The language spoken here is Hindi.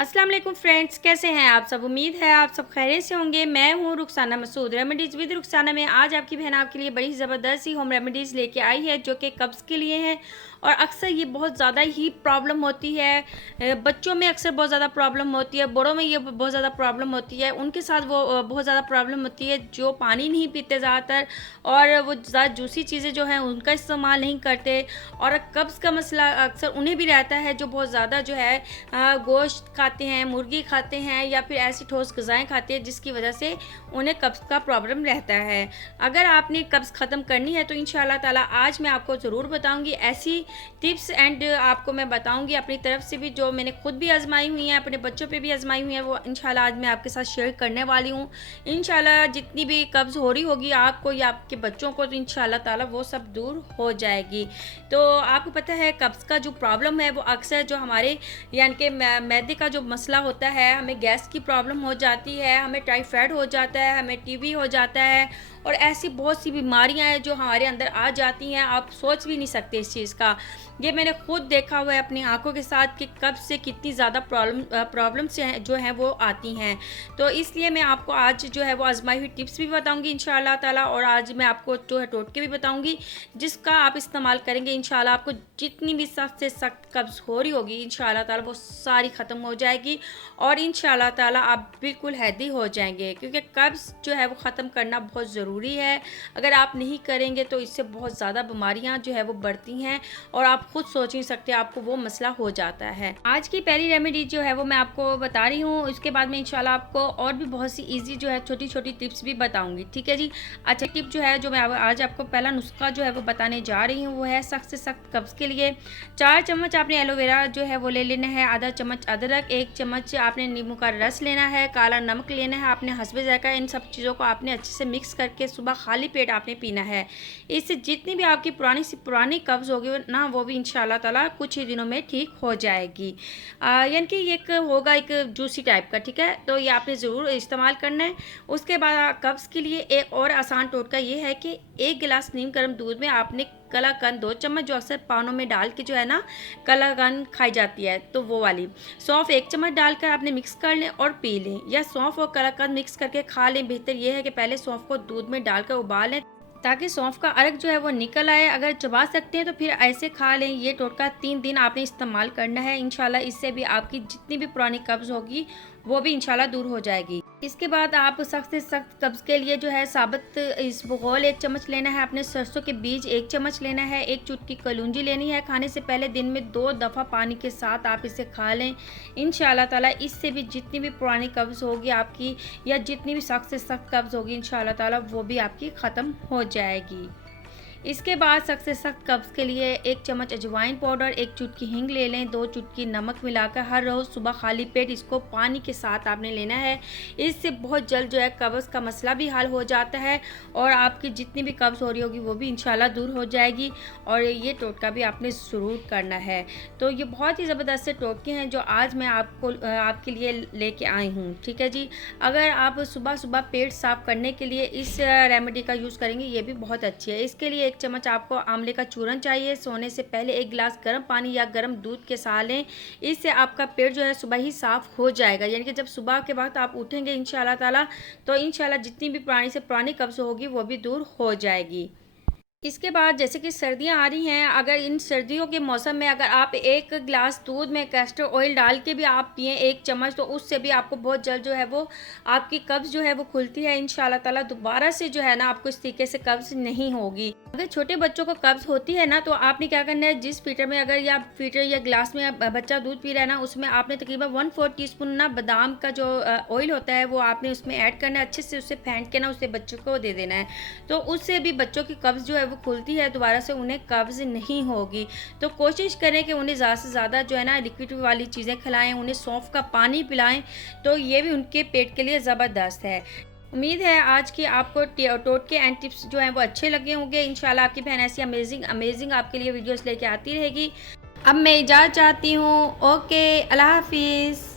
अस्सलाम वालेकुम फ्रेंड्स, कैसे हैं आप सब। उम्मीद है आप सब खैरियत से होंगे। मैं हूं रुखसाना मसूद, रेमेडीज़ विद रुखसाना में आज आपकी बहन आपके लिए बड़ी ज़बरदस्त सी होम रेमेडीज़ लेके आई है जो कि कब्ज़ के लिए हैं। और अक्सर ये बहुत ज़्यादा ही प्रॉब्लम होती है, बच्चों में अक्सर बहुत ज़्यादा प्रॉब्लम होती है, बड़ों में ये बहुत ज़्यादा प्रॉब्लम होती है। उनके साथ वो बहुत ज़्यादा प्रॉब्लम होती है जो पानी नहीं पीते ज़्यादातर, और वो ज़्यादा जूसी चीज़ें जो हैं उनका इस्तेमाल नहीं करते। और कब्ज़ का मसला अक्सर उन्हें भी रहता है जो बहुत ज़्यादा जो है गोश्त खाते हैं, मुर्गी खाते हैं या फिर ऐसी ठोस ग़िज़ाएँ खाते हैं जिसकी वजह से उन्हें कब्ज़ का प्रॉब्लम रहता है। अगर आपने कब्ज़ ख़त्म करनी है तो इंशाअल्लाह ताला आज मैं आपको ज़रूर बताऊँगी ऐसी टिप्स, एंड आपको मैं बताऊँगी अपनी तरफ से भी जो मैंने खुद भी आज़माई हुई हैं, अपने बच्चों पे भी आज़माई हुई हैं, वो इंशाअल्लाह आज मैं आपके साथ शेयर करने वाली हूँ। इंशाअल्लाह जितनी भी कब्ज़ हो रही होगी आपको या आपके बच्चों को, तो इंशाअल्लाह ताला वो सब दूर हो जाएगी। तो आपको पता है कब्ज़ का जो प्रॉब्लम है वो अक्सर जो हमारे यानी कि मैदे का जो मसला होता है, हमें गैस की प्रॉब्लम हो जाती है, हमें टाइफाइड हो जाता है, हमें टीबी हो जाता है, और ऐसी बहुत सी बीमारियां हैं जो हमारे अंदर आ जाती हैं, आप सोच भी नहीं सकते इस चीज़ का। ये मैंने खुद देखा हुआ है अपनी आंखों के साथ कि कब्ज़ से कितनी ज़्यादा प्रॉब्लम्स जो हैं वो आती हैं। तो इसलिए मैं आपको आज जो है वो आजमाई हुई टिप्स भी बताऊंगी इंशाअल्लाह ताला, और आज मैं आपको जो है टोटके भी बताऊंगी जिसका आप इस्तेमाल करेंगे इंशाअल्लाह आपको जितनी भी सख्त से सख्त कब्ज़ हो रही होगी इंशाअल्लाह ताला वो सारी ख़त्म हो जाएगी, और इंशाअल्लाह ताला आप बिल्कुल हेल्दी हो जाएंगे। क्योंकि कब्ज़ जो है वो ख़त्म करना बहुत ज़रूरी है। अगर आप नहीं करेंगे तो इससे बहुत ज़्यादा बीमारियां जो है वो बढ़ती हैं, और आप खुद सोच नहीं सकते आपको वो मसला हो जाता है। आज की पहली रेमेडी जो है वो मैं आपको बता रही हूँ, उसके बाद में इंशाल्लाह आपको और भी बहुत सी इजी जो है छोटी छोटी टिप्स भी बताऊंगी, ठीक है जी। अच्छा, टिप जो है जो मैं आज आपको पहला नुस्खा जो है वो बताने जा रही हूँ वो है सख्त से सख्त कब्ज़ के लिए 4 चम्मच आपने एलोवेरा जो है वो ले लेना है, आधा चम्मच अदरक, 1 चम्मच आपने नींबू का रस लेना है, काला नमक लेना है आपने हस्बे ज़ायक़ा। इन सब चीज़ों को आपने अच्छे से मिक्स करके सुबह खाली पेट आपने पीना है। इससे जितनी भी आपकी पुरानी से पुरानी कब्ज़ होगी ना वो भी इंशाअल्लाह ताला कुछ ही दिनों में ठीक हो जाएगी। यानी कि ये एक होगा एक जूसी टाइप का, ठीक है, तो ये आपने ज़रूर इस्तेमाल करना है। उसके बाद कब्ज़ के लिए एक और आसान टोटका ये है कि 1 गिलास नीम गर्म दूध में आपने कलाकंद 2 चम्मच, जो अक्सर पानों में डाल के जो है ना कलाकंद खाई जाती है तो वो वाली, सौंफ 1 चम्मच डालकर आपने मिक्स कर लें और पी लें, या सौंफ और कलाकंद मिक्स करके खा लें। बेहतर ये है कि पहले सौंफ को दूध में डालकर उबाल लें ताकि सौंफ का अर्क जो है वो निकल आए। अगर चबा सकते हैं तो फिर ऐसे खा लें। ये टोटका 3 दिन आपने इस्तेमाल करना है इंशाल्लाह, इससे भी आपकी जितनी भी पुरानी कब्ज़ होगी वो भी इंशाल्लाह दूर हो जाएगी। इसके बाद आप सख्त से सख्त कब्ज़ के लिए जो है साबुत इसबगोल 1 चम्मच लेना है, अपने सरसों के बीज 1 चम्मच लेना है, 1 चुटकी कलौंजी लेनी है। खाने से पहले दिन में 2 दफ़ा पानी के साथ आप इसे खा लें इंशाअल्लाह ताला। इससे भी जितनी भी पुरानी कब्ज़ होगी आपकी या जितनी भी सख्त से सख्त कब्ज़ होगी इंशाअल्लाह ताला वो भी आपकी ख़त्म हो जाएगी। इसके बाद सख्त से सख्त कब्ज़ के लिए 1 चम्मच अजवाइन पाउडर, 1 चुटकी हींग ले लें, 2 चुटकी नमक मिलाकर हर रोज़ सुबह खाली पेट इसको पानी के साथ आपने लेना है। इससे बहुत जल्द जो है कब्ज़ का मसला भी हल हो जाता है, और आपकी जितनी भी कब्ज़ हो रही होगी वो भी इंशाल्लाह दूर हो जाएगी। और ये टोटका भी आपने ज़रूर करना है। तो ये बहुत ही ज़बरदस्त से टोटके हैं जो आज मैं आपके लिए लेके आई हूँ, ठीक है जी। अगर आप सुबह सुबह पेट साफ़ करने के लिए इस रेमेडी का यूज़ करेंगे ये भी बहुत अच्छी है। इसके लिए 1 चम्मच आपको आंवले का चूरन चाहिए। सोने से पहले 1 गिलास गर्म पानी या गर्म दूध के साथ लें, इससे आपका पेट जो है सुबह ही साफ़ हो जाएगा। यानी कि जब सुबह के वक्त आप उठेंगे इंशाअल्लाह ताला तो इंशाअल्लाह जितनी भी पुरानी से पुरानी कब्ज़ होगी वो भी दूर हो जाएगी। इसके बाद जैसे कि सर्दियाँ आ रही हैं, अगर इन सर्दियों के मौसम में अगर आप 1 गिलास दूध में कैस्टर ऑयल डाल के भी आप पिएँ 1 चम्मच, तो उससे भी आपको बहुत जल्द जो है वो आपकी कब्ज़ जो है वो खुलती है इंशाअल्लाह ताला। दोबारा से जो है ना आपको इस तरीके से कब्ज़ नहीं होगी। अगर छोटे बच्चों को कब्ज़ होती है ना तो आपने क्या करना है, जिस फीटर में अगर या फीटर या गिलास में बच्चा दूध पी रहा है ना उसमें आपने तकरीबन 1/4 टीस्पून ना बादाम का जो ऑयल होता है वो आपने उसमें ऐड करना है। अच्छे से उसे फेंट के ना उसे बच्चों को दे देना है, तो उससे भी बच्चों की कब्ज़ जो है वो खुलती है, दोबारा से उन्हें कब्ज़ नहीं होगी। तो कोशिश करें कि उन्हें ज़्यादा से ज़्यादा जो है ना लिक्विड वाली चीज़ें खिलाएं, उन्हें सौंफ का पानी पिलाएं, तो ये भी उनके पेट के लिए ज़बरदस्त है। उम्मीद है आज की आपको टोटके एंड टिप्स जो हैं वो अच्छे लगे होंगे। इंशाल्लाह आपकी बहन ऐसी अमेजिंग आपके लिए वीडियोस लेके आती रहेगी। अब मैं इजाज़त चाहती हूँ। ओके, अल्लाह हाफिज़।